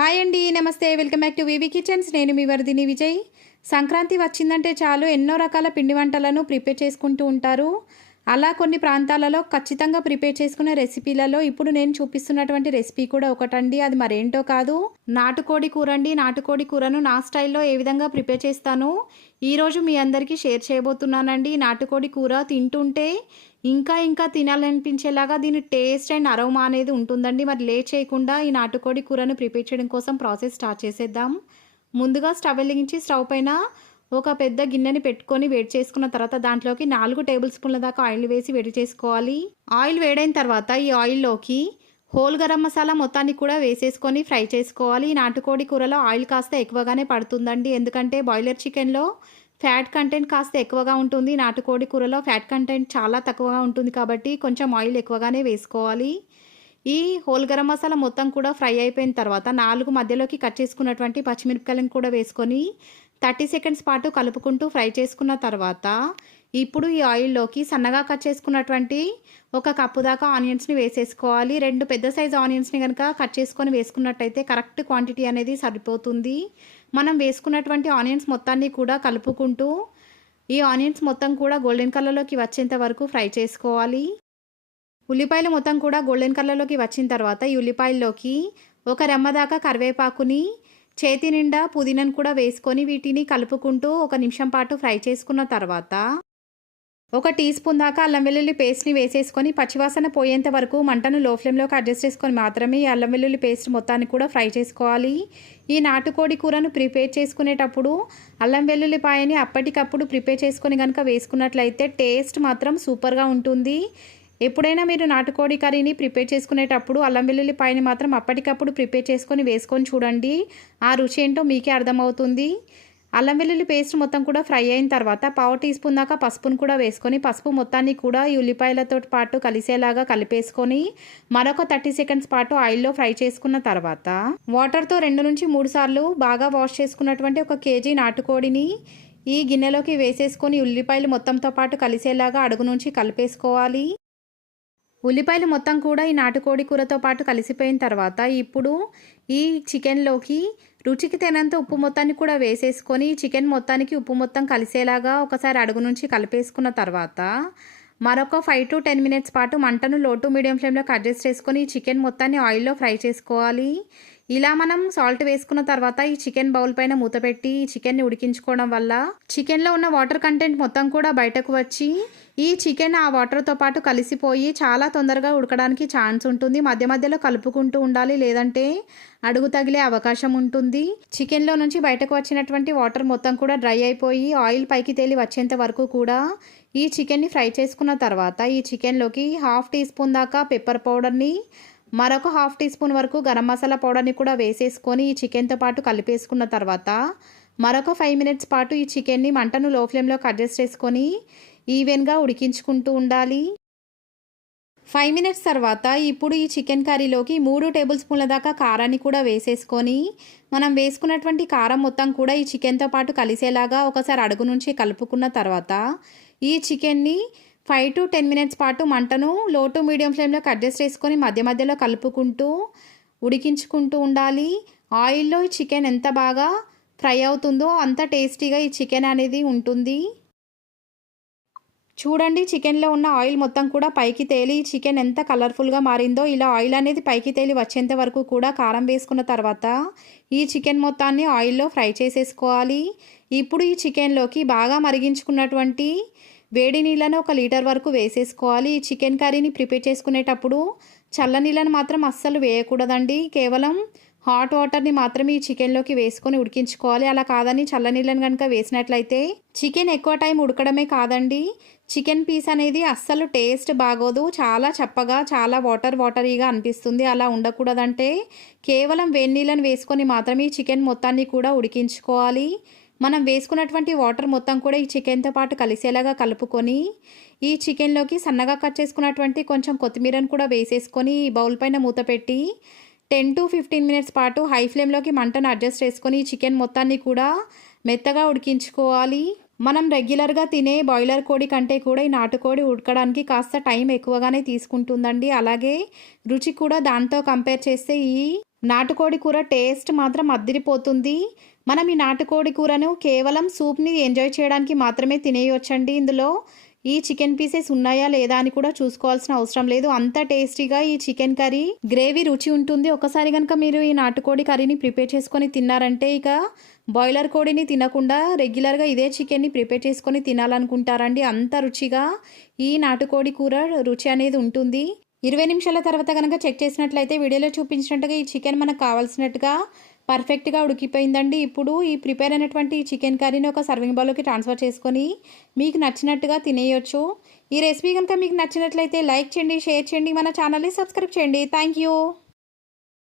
Hi అండి, నమస్తే. Welcome back to VV kitchens. నేను మీ వరదిని విజయ్. సంక్రాంతి వచ్చిందంటే చాలు ఎన్నో రకాల పిండి వంటలను ప్రిపేర్ చేసుకుంటూ ఉంటారు. అలా కొన్ని ప్రాంతాలలో ఖచ్చితంగా ప్రిపేర్ చేసుకునే రెసిపీలలో ఇప్పుడు నేను చూపిస్తున్నటువంటి రెసిపీ కూడా ఒకటండి. అది మరేంటో కాదు, నాటుకోడి కూర అండి. నాటుకోడి కూరను నా స్టైల్లో ఏ విధంగా ప్రిపేర్ చేస్తాను ఈరోజు మీ అందరికీ షేర్ చేయబోతున్నానండి. నాటుకోడి కూర తింటుంటే ఇంకా ఇంకా తినాలనిపించేలాగా దీని టేస్ట్ అండ్ అరోమా అనేది ఉంటుందండి. మరి లేట్ చేయకుండా ఈ నాటుకోడి కూరను ప్రిపేర్ చేయడం కోసం ప్రాసెస్ స్టార్ట్ చేసేద్దాం. ముందుగా స్టవ్ వెలిగించి స్టవ్ పైన ఒక పెద్ద గిన్నెని పెట్టుకొని వేడి చేసుకున్న తర్వాత దాంట్లోకి 4 టేబుల్ స్పూన్ల దాకా ఆయిల్ వేసి వేడి చేసుకోవాలి. ఆయిల్ వేడైన తర్వాత ఈ ఆయిల్లోకి హోల్ గరం మసాలా మొత్తాన్ని కూడా వేసేసుకొని ఫ్రై చేసుకోవాలి. ఈ నాటుకోడి కూరలో ఆయిల్ కాస్త ఎక్కువగానే పడుతుందండి, ఎందుకంటే బాయిలర్ చికెన్లో ఫ్యాట్ కంటెంట్ కాస్త ఎక్కువగా ఉంటుంది. నాటుకోడి కూరలో ఫ్యాట్ కంటెంట్ చాలా తక్కువగా ఉంటుంది కాబట్టి కొంచెం ఆయిల్ ఎక్కువగానే వేసుకోవాలి. ఈ హోల్ గరం మసాలా మొత్తం కూడా ఫ్రై అయిపోయిన తర్వాత 4 మధ్యలోకి కట్ చేసుకున్నటువంటి పచ్చిమిరపకాయలను కూడా వేసుకొని 30 సెకండ్స్ పాటు కలుపుకుంటూ ఫ్రై చేసుకున్న తర్వాత ఇప్పుడు ఈ ఆయిల్లోకి సన్నగా కట్ చేసుకున్నటువంటి 1 కప్పు దాకా ఆనియన్స్ని వేసేసుకోవాలి. 2 పెద్ద సైజు ఆనియన్స్ని కనుక కట్ చేసుకొని వేసుకున్నట్టయితే కరెక్ట్ క్వాంటిటీ అనేది సరిపోతుంది. మనం వేసుకున్నటువంటి ఆనియన్స్ మొత్తాన్ని కూడా కలుపుకుంటూ ఈ ఆనియన్స్ మొత్తం కూడా గోల్డెన్ కలర్లోకి వచ్చేంత వరకు ఫ్రై చేసుకోవాలి. ఉల్లిపాయలు మొత్తం కూడా గోల్డెన్ కలర్లోకి వచ్చిన తర్వాత ఈ ఉల్లిపాయల్లోకి 1 రెమ్మ దాకా కరివేపాకుని, చేతి నిండా పుదీనాను కూడా వేసుకొని వీటిని కలుపుకుంటూ 1 నిమిషం పాటు ఫ్రై చేసుకున్న తర్వాత 1 టీ స్పూన్ దాకా అల్లం వెల్లుల్లి పేస్ట్ని వేసేసుకొని పచ్చివాసన పోయేంత వరకు మంటను లో ఫ్లేమ్లోకి అడ్జస్ట్ చేసుకొని మాత్రమే ఈ అల్లం వెల్లుల్లి పేస్ట్ మొత్తాన్ని కూడా ఫ్రై చేసుకోవాలి. ఈ నాటుకోడి కూరను ప్రిపేర్ చేసుకునేటప్పుడు అల్లం వెల్లుల్లిపాయని అప్పటికప్పుడు ప్రిపేర్ చేసుకొని కనుక వేసుకున్నట్లయితే టేస్ట్ మాత్రం సూపర్గా ఉంటుంది. ఎప్పుడైనా మీరు నాటుకోడి కర్రీని ప్రిపేర్ చేసుకునేటప్పుడు అల్లం వెల్లుల్లిపాయని మాత్రం అప్పటికప్పుడు ప్రిపేర్ చేసుకొని వేసుకొని చూడండి, ఆ రుచి ఏంటో మీకే అర్థమవుతుంది. అల్లం వెల్లుల్లి పేస్ట్ మొత్తం కూడా ఫ్రై అయిన తర్వాత 1/2 టీ స్పూన్ దాకా పసుపును కూడా వేసుకొని పసుపు మొత్తాన్ని కూడా ఈ ఉల్లిపాయలతో పాటు కలిసేలాగా కలిపేసుకొని మరొక 30 సెకండ్స్ పాటు ఆయిల్లో ఫ్రై చేసుకున్న తర్వాత వాటర్తో 2 నుంచి 3 సార్లు బాగా వాష్ చేసుకున్నటువంటి 1 కేజీ నాటుకోడిని ఈ గిన్నెలోకి వేసేసుకొని ఉల్లిపాయలు మొత్తంతో పాటు కలిసేలాగా అడుగు నుంచి కలిపేసుకోవాలి. ఉల్లిపాయలు మొత్తం కూడా ఈ నాటుకోడి కూరతో పాటు కలిసిపోయిన తర్వాత ఇప్పుడు ఈ చికెన్లోకి రుచికి తగినంత ఉప్పు మొత్తాన్ని కూడా వేసేసుకొని చికెన్ మొత్తానికి ఉప్పు మొత్తం కలిసేలాగా ఒకసారి అడుగు నుంచి కలిపేసుకున్న తర్వాత మరొక 5 to 10 మినిట్స్ పాటు మంటను లో టు మీడియం ఫ్లేమ్లోకి అడ్జస్ట్ చేసుకొని చికెన్ మొత్తాన్ని ఆయిల్లో ఫ్రై చేసుకోవాలి. ఇలా మనం సాల్ట్ వేసుకున్న తర్వాత ఈ చికెన్ బౌల్ పైన మూత పెట్టి ఈ చికెన్ని ఉడికించుకోవడం వల్ల చికెన్లో ఉన్న వాటర్ కంటెంట్ మొత్తం కూడా బయటకు వచ్చి ఈ చికెన్ ఆ వాటర్తో పాటు కలిసిపోయి చాలా తొందరగా ఉడకడానికి ఛాన్స్ ఉంటుంది. మధ్య మధ్యలో కలుపుకుంటూ ఉండాలి, లేదంటే అడుగు తగిలే అవకాశం ఉంటుంది. చికెన్లో నుంచి బయటకు వచ్చినటువంటి వాటర్ మొత్తం కూడా డ్రై అయిపోయి ఆయిల్ పైకి తేలి వచ్చేంత వరకు కూడా ఈ చికెన్ని ఫ్రై చేసుకున్న తర్వాత ఈ చికెన్లోకి 1/2 టీ స్పూన్ దాకా పెప్పర్ పౌడర్ని, మరొక 1/2 టీ స్పూన్ వరకు గరం మసాలా పౌడర్ని కూడా వేసేసుకొని ఈ చికెన్తో పాటు కలిపేసుకున్న తర్వాత మరొక 5 మినిట్స్ పాటు ఈ చికెన్ని మంటను లో ఫ్లేమ్లోకి అడ్జస్ట్ చేసుకొని ఈవెన్గా ఉడికించుకుంటూ ఉండాలి. 5 మినిట్స్ తర్వాత ఇప్పుడు ఈ చికెన్ కర్రీలోకి 3 టేబుల్ స్పూన్ల దాకా కారాన్ని కూడా వేసేసుకొని మనం వేసుకున్నటువంటి కారం మొత్తం కూడా ఈ చికెన్తో పాటు కలిసేలాగా ఒకసారి అడుగు నుంచి కలుపుకున్న తర్వాత ఈ చికెన్ని 5 to 10 మినిట్స్ పాటు మంటను లో టు మీడియం ఫ్లేమ్లోకి అడ్జస్ట్ చేసుకొని మధ్య మధ్యలో కలుపుకుంటూ ఉడికించుకుంటూ ఉండాలి. ఆయిల్లో ఈ చికెన్ ఎంత బాగా ఫ్రై అవుతుందో అంత టేస్టీగా ఈ చికెన్ అనేది ఉంటుంది. చూడండి, చికెన్లో ఉన్న ఆయిల్ మొత్తం కూడా పైకి తేలి చికెన్ ఎంత కలర్ఫుల్గా మారిందో. ఇలా ఆయిల్ అనేది పైకి తేలి వచ్చేంత వరకు కూడా కారం వేసుకున్న తర్వాత ఈ చికెన్ మొత్తాన్ని ఆయిల్లో ఫ్రై చేసేసుకోవాలి. ఇప్పుడు ఈ చికెన్లోకి బాగా మరిగించుకున్నటువంటి వేడి నీళ్ళను 1 లీటర్ వరకు వేసేసుకోవాలి. ఈ చికెన్ కర్రీని ప్రిపేర్ చేసుకునేటప్పుడు చల్ల నీళ్ళను మాత్రం అస్సలు వేయకూడదండి, కేవలం హాట్ వాటర్ని మాత్రమే ఈ చికెన్లోకి వేసుకొని ఉడికించుకోవాలి. అలా కాదని చల్ల నీళ్ళని కనుక వేసినట్లయితే చికెన్ ఎక్కువ టైం ఉడకడమే కాదండి, చికెన్ పీస్ అనేది అస్సలు టేస్ట్ బాగోదు, చాలా చప్పగా చాలా వాటరీగా అనిపిస్తుంది. అలా ఉండకూడదంటే కేవలం వేడి నీళ్ళని వేసుకొని మాత్రమే ఈ చికెన్ మొత్తాన్ని కూడా ఉడికించుకోవాలి. మనం వేసుకున్నటువంటి వాటర్ మొత్తం కూడా ఈ చికెన్తో పాటు కలిసేలాగా కలుపుకొని ఈ చికెన్లోకి సన్నగా కట్ చేసుకున్నటువంటి కొంచెం కొత్తిమీరను కూడా వేసేసుకొని ఈ బౌల్ పైన మూత పెట్టి 10 to 15 మినిట్స్ పాటు హై ఫ్లేమ్లోకి మంటను అడ్జస్ట్ చేసుకొని ఈ చికెన్ మొత్తాన్ని కూడా మెత్తగా ఉడికించుకోవాలి. మనం రెగ్యులర్గా తినే బాయిలర్ కోడి కంటే కూడా ఈ నాటుకోడి ఉడకడానికి కాస్త టైం ఎక్కువగానే తీసుకుంటుందండి. అలాగే రుచి కూడా దాంతో కంపేర్ చేస్తే ఈ నాటుకోడి కూర టేస్ట్ మాత్రం అద్దిరిపోతుంది. మనం ఈ నాటుకోడి కూరను కేవలం సూప్‌ని ఎంజాయ్ చేయడానికి మాత్రమే తినేయొచ్చండి. ఇందులో ఈ చికెన్ పీసెస్ ఉన్నాయా లేదా అని కూడా చూసుకోవాల్సిన అవసరం లేదు. అంత టేస్టీగా ఈ చికెన్ కర్రీ గ్రేవీ రుచి ఉంటుంది. ఒకసారి గనుక మీరు ఈ నాటుకోడి కర్రీని ప్రిపేర్ చేసుకొని తిన్నారంటే ఇక బాయిలర్ కోడిని తినకుండా రెగ్యులర్‌గా ఇదే చికెన్‌ని ప్రిపేర్ చేసుకొని తినాలనుకుంటారండి. అంత రుచిగా ఈ నాటుకోడి కూర రుచి అనేది ఉంటుంది. 20 నిమిషాల తర్వాత గనక చెక్ చేసినట్లయితే వీడియోలో చూపించినట్టుగా ఈ చికెన్ మనకు కావాల్సినట్టుగా పర్ఫెక్ట్‌గా ఉడికిపోయిందండి. ఇప్పుడు ఈ ప్రిపేర్ అయినటువంటి ఈ చికెన్ కర్రీని ఒక సర్వింగ్ బౌల్‌లోకి ట్రాన్స్‌ఫర్ చేసుకొని మీకు నచ్చినట్టుగా తినేయొచ్చు. ఈ రెసిపీ గనుక మీకు నచ్చినట్లయితే లైక్ చేయండి, షేర్ చేయండి, మన ఛానల్‌ని సబ్స్క్రైబ్ చేయండి. Thank you.